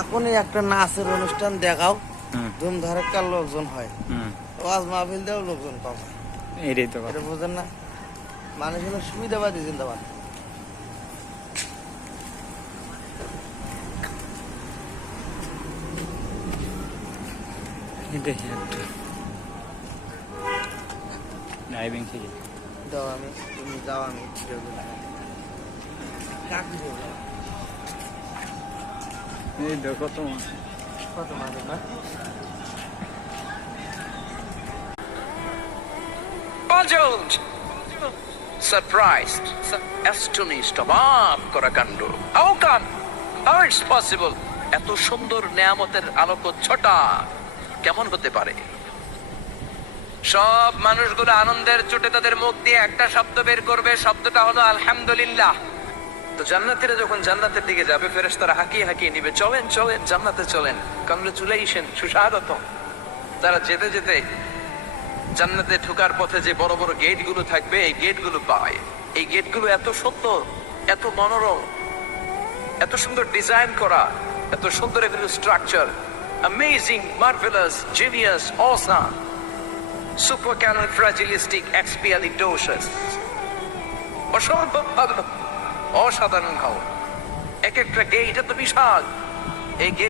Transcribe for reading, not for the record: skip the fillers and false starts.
এখনই একটা নাচের অনুষ্ঠান দেখাও, ধুমধারাক্কার লোকজন হয়, ওয়াজ মাহফিল দেও লোকজন কম হয়। এটাই তো এটা বুঝেন না, মানুষের সুবিধাবাদী জিন্দাবাদ। দেখি একটা ড্রাইভিং শিখি দাও, আমি তুমি যাও, আমি কাকি দেবো। এই দেখো তো কত মাঝে না Puzzled, surprised, astonished, অবাক করা কাণ্ড। How come? How it's possible? এত সুন্দর নেয়ামতের আলোকচ্ছটা কেমন হতে পারে? সব মানুষগুলো আনন্দের চোটে তাদের মুখ দিয়ে একটা শব্দ বের করবে, শব্দটা হলো আলহামদুলিল্লাহ। তো জান্নাতীরা যখন জান্নাতের দিকে যাবে, ফেরেশতারা হাঁকিয়ে হাঁকিয়ে নিবে, চলেন চলেন জান্নাতে চলেন, কংগ্রেচুলেশন, সুস্বাগত। তারা যেতে যেতে জান্নাতে ঢোকার পথে যে বড় বড় গেট গুলো থাকবে, এই গেট গুলো পায়। এই গেট গুলো এত সুন্দর, এত মনোরম, এত সুন্দর ডিজাইন করা, এত সুন্দর এগুলো structure, amazing, marvellous, genius, awesome, super califragilistic, expialidocious, অসম্ভব ভালো, অসাধারণ খাও। এক একটা গেট এত বিশাল, এই গেট